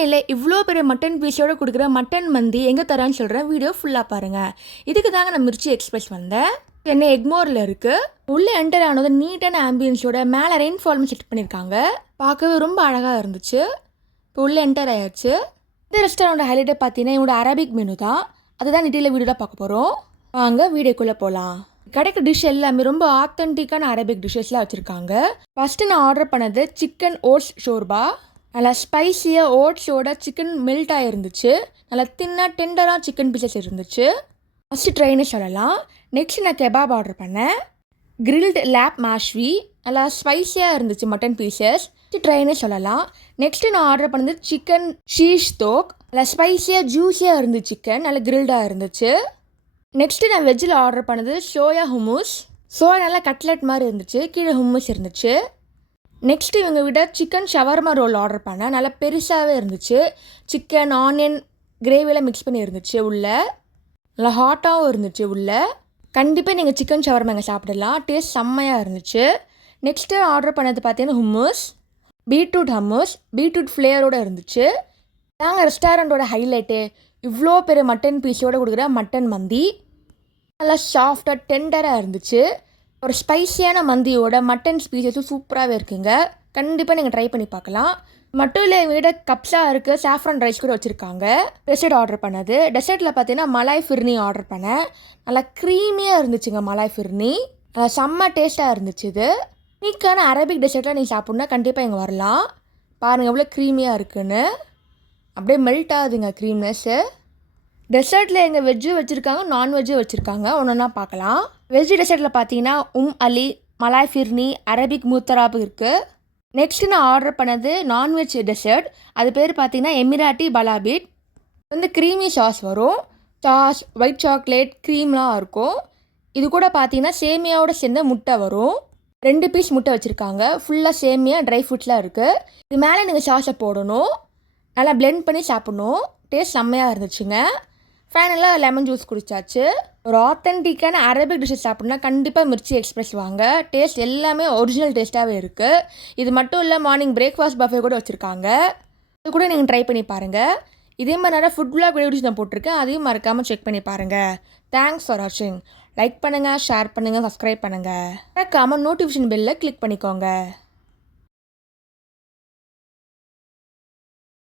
சென்னையில் இவ்வளோ பெரிய மட்டன் பீஸோடு கொடுக்குற மட்டன் மந்தி எங்கே தரான்னு சொல்கிறேன். வீடியோ ஃபுல்லாக பாருங்கள். இதுக்கு தாங்க நான் மிர்ச்சி எக்ஸ்பிரஸ் வந்தேன். சென்னை எக்மோரில் இருக்குது. உள்ளே என்டர் ஆனது நீட்டான ஆம்பியன்ஸோட மேலே ரெயின்ஃபால்னு செட் பண்ணியிருக்காங்க. பார்க்கவே ரொம்ப அழகாக இருந்துச்சு. இப்போ உள்ளே என்டர் ஆயாச்சு. இந்த ரெஸ்டாரண்ட் ஹைலைட்டை பார்த்தீங்கன்னா என்னோட அரபிக் மெனு தான். அதுதான் டீட்டெயிலாக வீடியோ தான் பார்க்க போகிறோம். வாங்க வீடியோக்குள்ளே போகலாம். கிடைக்கிற டிஷ் எல்லாமே ரொம்ப ஆத்தென்டிக்கான அரபிக் டிஷ்ஷஸ்லாம் வச்சுருக்காங்க. ஃபஸ்ட்டு நான் ஆர்டர் பண்ணது சிக்கன் ஓட்ஸ் ஷோர்பா. நல்லா ஸ்பைஸியாக ஓட்ஸோட சிக்கன் மெல்ட் ஆகிருந்துச்சு. நல்லா தின்னாக டெண்டராக சிக்கன் பீசஸ் இருந்துச்சு. ஃபஸ்ட்டு ட்ரைன்னு சொல்லலாம். நெக்ஸ்ட் நான் கெபாப் ஆர்டர் பண்ணேன். கிரில்டு லேப் மேஷ்வி நல்லா ஸ்பைஸியாக இருந்துச்சு மட்டன் பீசஸ். ட்ரைன்னு சொல்லலாம். நெக்ஸ்ட்டு நான் ஆர்டர் பண்ணது சிக்கன் ஷீஷ் தோக். நல்லா ஸ்பைஸியாக ஜூஸியாக இருந்துச்சு. சிக்கன் நல்லா கிரில்டாக இருந்துச்சு. நெக்ஸ்ட்டு நான் வெஜ்ஜில் ஆர்டர் பண்ணது சோயா ஹுமூஸ். சோயா நல்லா கட்லெட் மாதிரி இருந்துச்சு. கீழே ஹும்மூஸ் இருந்துச்சு. நெக்ஸ்ட்டு இவங்க விட சிக்கன் ஷவர்மா ரோல் ஆர்டர் பண்ணேன். நல்லா பெருசாகவே இருந்துச்சு. சிக்கன் ஆனியன் கிரேவியில் மிக்ஸ் பண்ணி இருந்துச்சு. உள்ளே நல்லா ஹாட்டாகவும் இருந்துச்சு. உள்ளே கண்டிப்பாக நீங்கள் சிக்கன் ஷவர்மா இங்கே சாப்பிடலாம். டேஸ்ட் செம்மையாக இருந்துச்சு. நெக்ஸ்ட்டு ஆர்டர் பண்ணது பார்த்தீங்கன்னா ஹும்மூஸ், பீட்ரூட் ஹம்மூஸ். பீட்ரூட் ஃப்ளேவரோடு இருந்துச்சு. நாங்கள் ரெஸ்டாரண்ட்டோட ஹைலைட்டு இவ்வளோ பெரிய மட்டன் பீஸோடு கொடுக்குற மட்டன் மந்தி. நல்லா சாஃப்டாக டெண்டராக இருந்துச்சு. ஒரு ஸ்பைஸியான மந்தியோட மட்டன் ஸ்பீசஸும் சூப்பராகவே இருக்குங்க. கண்டிப்பாக நீங்கள் ட்ரை பண்ணி பார்க்கலாம். மட்டும் இல்லை விட கப்ஸாக இருக்குது. சாஃப்ரான் ரைஸ் கூட வச்சுருக்காங்க. டெசர்ட் ஆர்டர் பண்ணது. டெசர்ட்டில் பார்த்தீங்கன்னா மலாய் ஃபிர்னி ஆர்டர் பண்ணேன். நல்லா க்ரீமியாக இருந்துச்சுங்க மலாய் ஃபிர்னி. செம்ம டேஸ்ட்டாக இருந்துச்சு. இது யூனிக்கான அரபிக் டெசர்ட்டில் நீங்கள் சாப்பிட்ணுன்னா கண்டிப்பாக இங்கே வரலாம். பாருங்கள் எவ்வளோ க்ரீமியாக இருக்குன்னு. அப்படியே மெல்ட் ஆகுதுங்க க்ரீம்னஸ்ஸு. டெசர்ட்டில் எங்கள் வெஜ்ஜும் வச்சுருக்காங்க, நான்வெஜ்ஜும் வச்சுருக்காங்க. ஒன்றா பார்க்கலாம். வெஜ் டெசர்ட்டில் பார்த்தீங்கன்னா அலி, மலாய் ஃபிர்னி, அரபிக் மூத்தராப்பு இருக்குது. நெக்ஸ்ட்டு நான் ஆர்டர் பண்ணது நான்வெஜ் டெசர்ட். அது பேர் பார்த்தீங்கன்னா எமிராட்டி பலாபீட். வந்து க்ரீமி சாஸ் வரும். சாஸ், ஒயிட் சாக்லேட், க்ரீம்லாம் இருக்கும். இது கூட பார்த்தீங்கன்னா சேமியாவோட சேர்ந்த முட்டை வரும். 2 பீஸ் முட்டை வச்சுருக்காங்க. ஃபுல்லாக சேமியா ட்ரை ஃப்ரூட்ஸ்லாம் இருக்குது. இது மேலே நீங்கள் சாஸை போடணும். நல்லா பிளெண்ட் பண்ணி சாப்பிட்ணும். டேஸ்ட் செம்மையாக இருந்துச்சுங்க. ஃபைனலாக லெமன் ஜூஸ் குடிச்சாச்சு. ஒரு ஆத்தென்டிக்கான அரபிக் டிஷ்ஷஸ் சாப்பிட்னா கண்டிப்பாக மிர்ச்சி எக்ஸ்பிரஸ் வாங்க. டேஸ்ட் எல்லாமே ஒரிஜினல் டேஸ்ட்டாகவே இருக்குது. இது மட்டும் இல்லை, மார்னிங் பிரேக்ஃபாஸ்ட் பஃபே கூட வச்சுருக்காங்க. அது கூட நீங்கள் ட்ரை பண்ணி பாருங்கள். இதே மாதிரி நிறையா ஃபுட் விளாக் வீடியோஸ் நான் போட்டிருக்கேன். அதையும் மறக்காமல் செக் பண்ணி பாருங்கள். தேங்க்ஸ் ஃபார் வாட்சிங். லைக் பண்ணுங்கள், ஷேர் பண்ணுங்கள், சப்ஸ்கிரைப் பண்ணுங்கள். மறக்காமல் நோட்டிஃபிகேஷன் பெல்லை கிளிக் பண்ணிக்கோங்க.